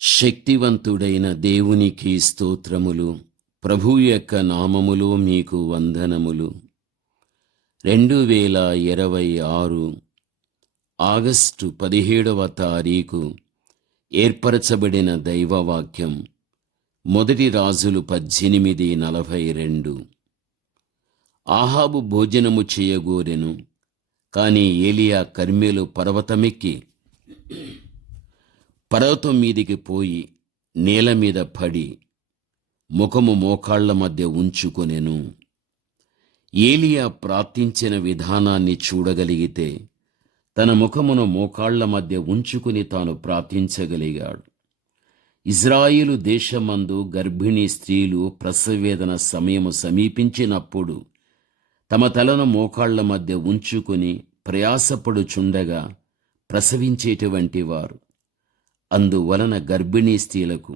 శక్తివంతుడైన దేవునికి స్తోత్రములు. ప్రభు యొక్క నామములో మీకు వందనములు. 2026 ఆగస్టు 17వ తారీఖు ఏర్పరచబడిన దైవవాక్యం మొదటి రాజులు 18:42. ఆహాబు భోజనము చేయగోరెను, కాని ఏలియా కర్మెలు పర్వతమెక్కి పర్వతం మీదికి పోయి నేల మీద పడి ముఖము మోకాళ్ల మధ్య ఉంచుకొనెను. ఏలియా ప్రార్థించిన విధానాన్ని చూడగలిగితే తన ముఖమును మోకాళ్ల మధ్య ఉంచుకుని తాను ప్రార్థించగలిగాడు. ఇజ్రాయిలు దేశమందు గర్భిణీ స్త్రీలు ప్రసవవేదన సమయము సమీపించినప్పుడు తమ తలను మోకాళ్ల మధ్య ఉంచుకుని ప్రయాసపడుచుండగా ప్రసవించేటువంటి వారు. అందువలన గర్భిణీ స్త్రీలకు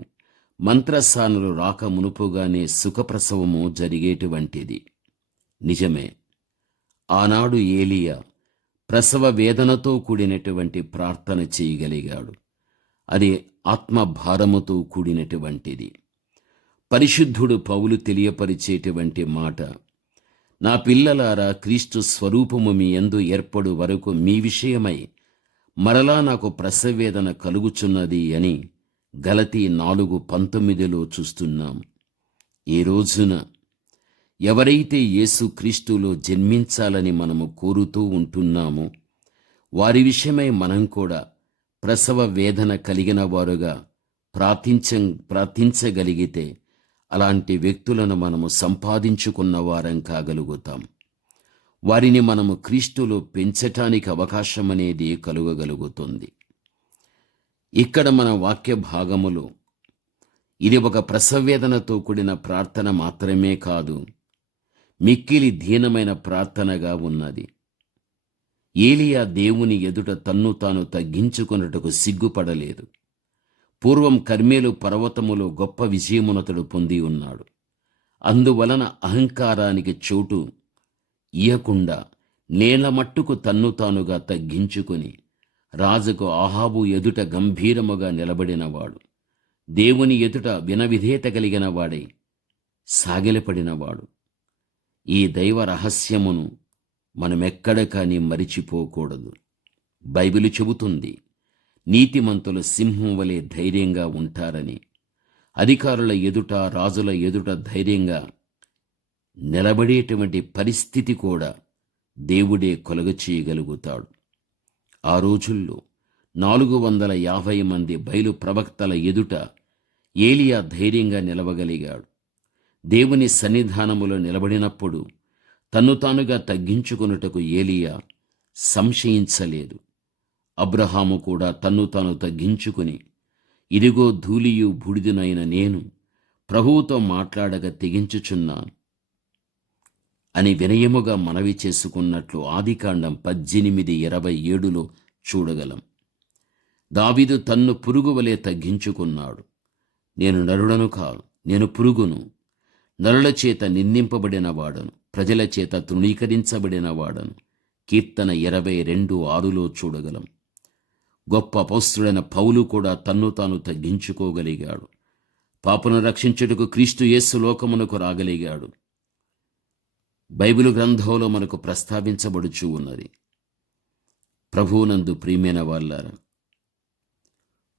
మంత్రసానులు రాక మునుపుగానే సుఖప్రసవము జరిగేటువంటిది. నిజమే, ఆనాడు ఏలియా ప్రసవ వేదనతో కూడినటువంటి ప్రార్థన చేయగలిగాడు. అది ఆత్మభారముతో కూడినటువంటిది. పరిశుద్ధుడు పౌలు తెలియపరిచేటువంటి మాట, నా పిల్లలారా, క్రీస్తు స్వరూపము మీ యందు ఏర్పడు వరకు మీ విషయమై మరలా నాకు ప్రసవేదన కలుగుచున్నది అని గలతీ 4:19 చూస్తున్నాం. ఈ రోజున ఎవరైతే యేసు క్రీస్తులో జన్మించాలని మనము కోరుతూ ఉంటున్నామో వారి విషయమై మనం కూడా ప్రసవ వేదన కలిగిన వారుగా ప్రార్థించగలిగితే అలాంటి వ్యక్తులను మనము సంపాదించుకున్న వారం కాగలుగుతాం. వారిని మనము క్రీస్తులో పెంచటానికి అవకాశం అనేది కలుగగలుగుతుంది. ఇక్కడ మన వాక్య భాగములో ఇది ఒక ప్రసవేదనతో కూడిన ప్రార్థన మాత్రమే కాదు, మిక్కిలి దీనమైన ప్రార్థనగా ఉన్నది. ఏలియా దేవుని ఎదుట తన్ను తాను తగ్గించుకొనుటకు సిగ్గుపడలేదు. పూర్వం కర్మేలు పర్వతములో గొప్ప విజయమునతడు పొంది ఉన్నాడు. అందువలన అహంకారానికి చోటు ఇయ్యకుండా నేల మట్టుకు తన్ను తానుగా తగ్గించుకుని రాజుకు ఆహాబు ఎదుట గంభీరముగా నిలబడినవాడు. దేవుని ఎదుట వినవిధేయత కలిగిన వాడై సాగిలపడినవాడు. ఈ దైవ రహస్యమును మనమెక్కడ కానీ మరిచిపోకూడదు. బైబిలు చెబుతుంది, నీతిమంతులు సింహం వలె ధైర్యంగా ఉంటారని. అధికారుల ఎదుట, రాజుల ఎదుట ధైర్యంగా నిలబడేటువంటి పరిస్థితి కూడా దేవుడే కలుగచేయగలుగుతాడు. ఆ రోజుల్లో 450 మంది బయలు ప్రవక్తల ఎదుట ఏలియా ధైర్యంగా నిలవగలిగాడు. దేవుని సన్నిధానములో నిలబడినప్పుడు తన్ను తానుగా తగ్గించుకొనుటకు ఏలియా సంశయించలేదు. అబ్రహాము కూడా తన్ను తాను తగ్గించుకుని, ఇదిగో ధూళియు బూడిదనైన నేను ప్రభువుతో మాట్లాడగా తెగించుచున్నాను అని వినయముగా మనవి చేసుకున్నట్లు ఆదికాండం 18:27 చూడగలం. దావీదు తన్ను పురుగు వలె తగ్గించుకున్నాడు. నేను నరుడను కాను, నేను పురుగును, నరుల చేత నిందింపబడిన వాడను, ప్రజల చేత తృణీకరించబడిన వాడను. కీర్తన 22:6 చూడగలం. గొప్ప అపొస్తలుడైన పౌలు కూడా తన్ను తాను తగ్గించుకోగలిగాడు. పాపును రక్షించుటకు క్రీస్తు యేసు లోకమునకు రాగలిగాడు. బైబిలు గ్రంథంలో మనకు ప్రస్తావించబడుచూ ఉన్నది. ప్రభువునందు ప్రియమైన వాళ్ళారా,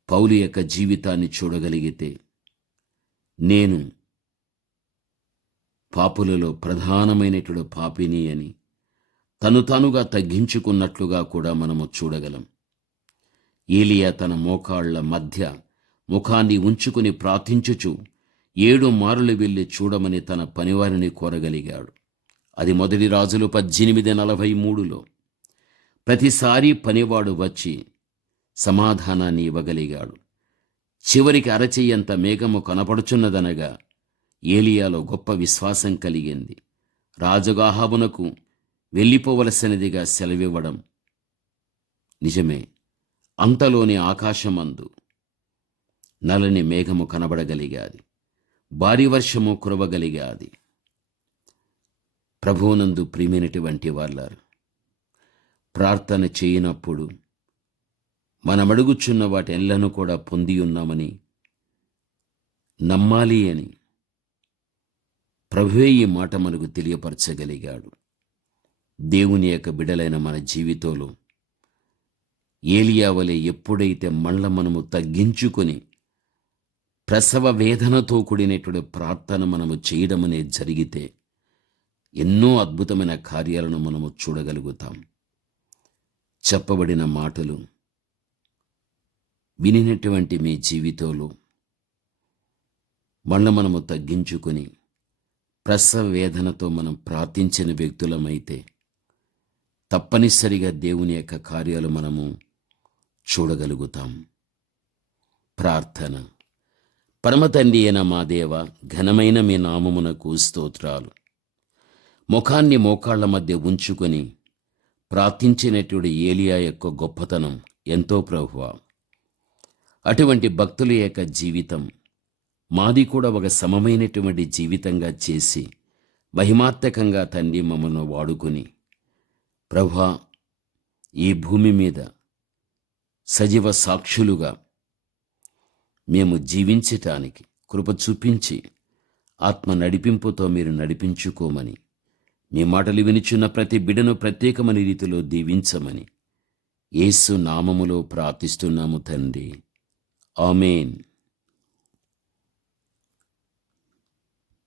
పౌలు యొక్క జీవితాన్ని చూడగలిగితే నేను పాపులలో ప్రధానమైనటువంటి పాపిని అని తను తానుగా తగ్గించుకున్నట్లుగా కూడా మనము చూడగలం. ఏలియా తన మోకాళ్ల మధ్య ముఖాన్ని ఉంచుకుని ప్రార్థించుచు 7 మారులు వెళ్ళి చూడమని తన పనివారిని కోరగలిగాడు. అది మొదటి రాజులు 18:43. ప్రతిసారి పనివాడు వచ్చి సమాధానాన్ని ఇవ్వగలిగాడు. చివరికి అరచెయ్యంత మేఘము కనపడుచున్నదనగా ఏలియాలో గొప్ప విశ్వాసం కలిగింది. రాజుగా అహాబునకు వెళ్ళిపోవలసినదిగా సెలవివ్వడం నిజమే. అంతలోని ఆకాశమందు నల్లని మేఘము కనబడగలిగాది, భారీ వర్షము కురవగలిగాది. ప్రభువునందు ప్రియమైనటువంటి వాళ్ళారు, ప్రార్థన చేయనప్పుడు మనమడుగుచున్న వాటెల్లను కూడా పొంది ఉన్నామని నమ్మాలి అని ప్రభువే ఈ మాట మనకు తెలియపరచగలిగాడు. దేవుని యొక్క బిడలైన మన జీవితంలో ఏలియా వలె ఎప్పుడైతే మళ్ళా మనము తగ్గించుకొని ప్రసవ వేదనతో కూడినటువంటి ప్రార్థన మనము చేయడం అనేది జరిగితే ఎన్నో అద్భుతమైన కార్యాలను మనము చూడగలుగుతాం. చెప్పబడిన మాటలు వినినటువంటి మీ జీవితంలో మళ్ళా మనము తగ్గించుకొని ప్రసవ వేదనతో మనం ప్రార్థించిన వ్యక్తులమైతే తప్పనిసరిగా దేవుని యొక్క కార్యాలు మనము చూడగలుగుతాం. ప్రార్థన. పరమతండ్రి అయిన మా దేవ, ఘనమైన మీ నామమునకు స్తోత్రాలు. ముఖాన్ని మోకాళ్ల మధ్య ఉంచుకొని ప్రార్థించినటువంటి ఏలియా యొక్క గొప్పతనం ఎంతో ప్రభువా. అటువంటి భక్తుల యొక్క జీవితం మాది కూడా ఒక సమమైనటువంటి జీవితంగా చేసి మహిమార్థకంగా తండ్రి మమ్మల్ని వాడుకొని ప్రభువా, ఈ భూమి మీద సజీవ సాక్షులుగా మేము జీవించటానికి కృప చూపించి ఆత్మ నడిపింపుతో మీరు నడిపించుకోమని, మీ మాటలు వినిచున్న ప్రతి బిడను ప్రత్యేకమైన రీతిలో దీవించమని యేసు నామములో ప్రార్థిస్తున్నాము తండ్రి. ఆమేన్.